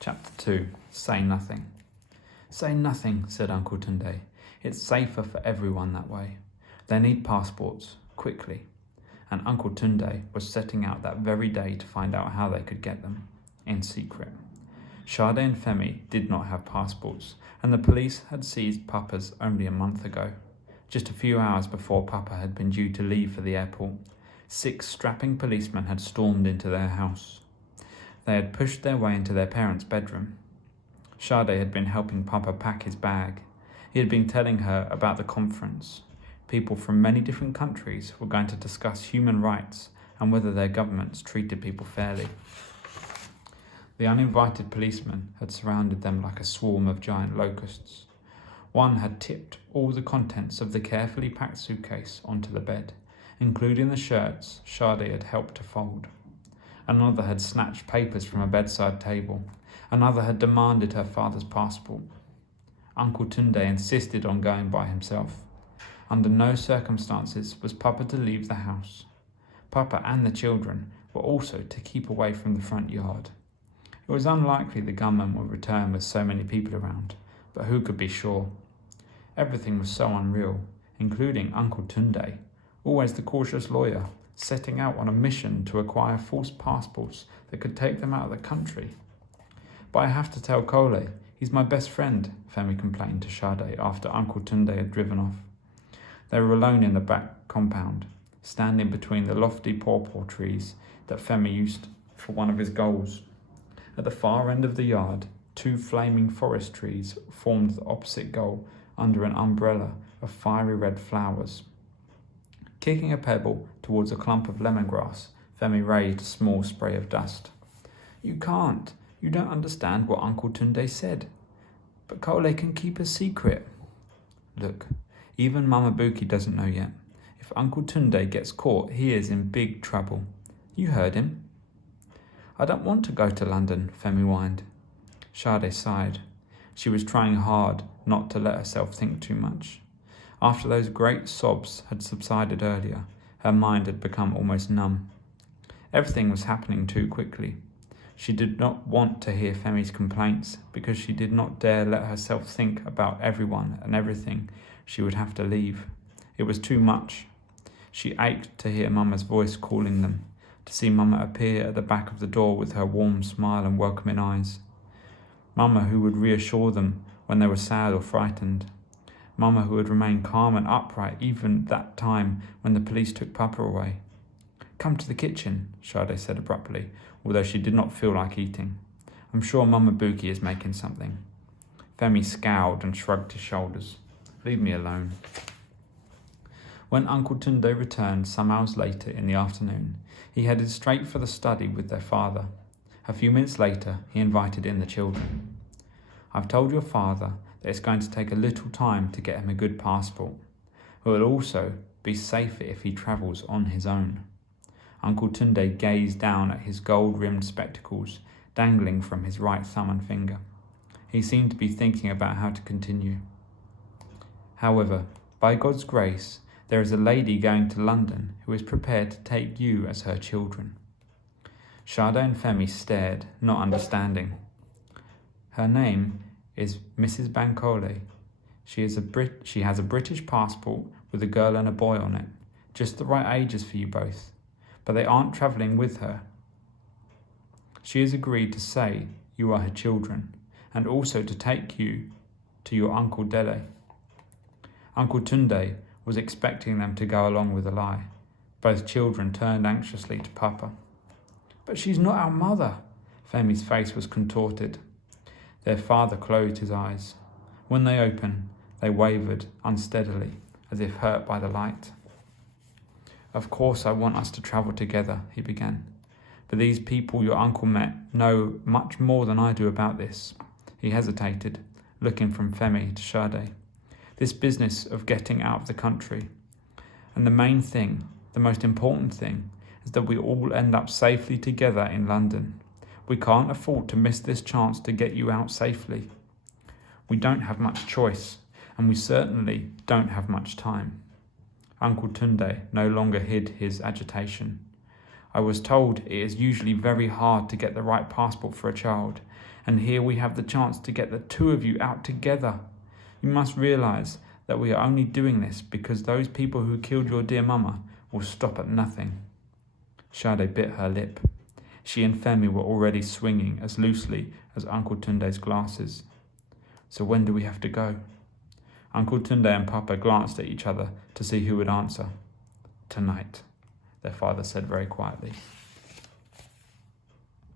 Chapter 2. Say Nothing. Say nothing, said Uncle Tunde. It's safer for everyone that way. They need passports, quickly. And Uncle Tunde was setting out that very day to find out how they could get them, in secret. Sade and Femi did not have passports, and the police had seized Papa's only a month ago. Just a few hours before Papa had been due to leave for the airport, 6 strapping policemen had stormed into their house. They had pushed their way into their parents' bedroom. Sade had been helping Papa pack his bag. He had been telling her about the conference. People from many different countries were going to discuss human rights and whether their governments treated people fairly. The uninvited policemen had surrounded them like a swarm of giant locusts. One had tipped all the contents of the carefully packed suitcase onto the bed, including the shirts Sade had helped to fold. Another had snatched papers from a bedside table. Another had demanded her father's passport. Uncle Tunde insisted on going by himself. Under no circumstances was Papa to leave the house. Papa and the children were also to keep away from the front yard. It was unlikely the gunman would return with so many people around, but who could be sure? Everything was so unreal, including Uncle Tunde, always the cautious lawyer, setting out on a mission to acquire false passports that could take them out of the country. But I have to tell Kole, he's my best friend, Femi complained to Sade after Uncle Tunde had driven off. They were alone in the back compound, standing between the lofty pawpaw trees that Femi used for one of his goals. At the far end of the yard, 2 flaming forest trees formed the opposite goal under an umbrella of fiery red flowers. Kicking a pebble towards a clump of lemongrass, Femi raised a small spray of dust. You can't. You don't understand what Uncle Tunde said. But Kole can keep a secret. Look, even Mama Buki doesn't know yet. If Uncle Tunde gets caught, he is in big trouble. You heard him. I don't want to go to London, Femi whined. Sade sighed. She was trying hard not to let herself think too much. After those great sobs had subsided earlier, her mind had become almost numb. Everything was happening too quickly. She did not want to hear Femi's complaints because she did not dare let herself think about everyone and everything she would have to leave. It was too much. She ached to hear Mama's voice calling them, to see Mama appear at the back of the door with her warm smile and welcoming eyes. Mama who would reassure them when they were sad or frightened. Mama who would remain calm and upright even that time when the police took Papa away. Come to the kitchen, Sade said abruptly, although she did not feel like eating. I'm sure Mama Buki is making something. Femi scowled and shrugged his shoulders. Leave me alone. When Uncle Tunde returned some hours later in the afternoon, he headed straight for the study with their father. A few minutes later, he invited in the children. I've told your father that it's going to take a little time to get him a good passport. It will also be safer if he travels on his own. Uncle Tunde gazed down at his gold-rimmed spectacles dangling from his right thumb and finger. He seemed to be thinking about how to continue. However, by God's grace, there is a lady going to London who is prepared to take you as her children. Sade and Femi stared, not understanding. Her name is Mrs. Bankole. She has a British passport with a girl and a boy on it, just the right ages for you both, but they aren't travelling with her. She has agreed to say you are her children, and also to take you to your Uncle Dele. Uncle Tunde was expecting them to go along with a lie. Both children turned anxiously to Papa. But she's not our mother. Femi's face was contorted. Their father closed his eyes. When they opened, they wavered unsteadily, as if hurt by the light. Of course I want us to travel together, he began. But these people your uncle met know much more than I do about this. He hesitated, looking from Femi to Sade. This business of getting out of the country. And the main thing, the most important thing, is that we all end up safely together in London. We can't afford to miss this chance to get you out safely. We don't have much choice, and we certainly don't have much time. Uncle Tunde no longer hid his agitation. I was told it is usually very hard to get the right passport for a child, and here we have the chance to get the two of you out together. You must realise that we are only doing this because those people who killed your dear mama will stop at nothing." Sade bit her lip. She and Femi were already swinging as loosely as Uncle Tunde's glasses. "So when do we have to go?" Uncle Tunde and Papa glanced at each other to see who would answer. "Tonight," their father said very quietly.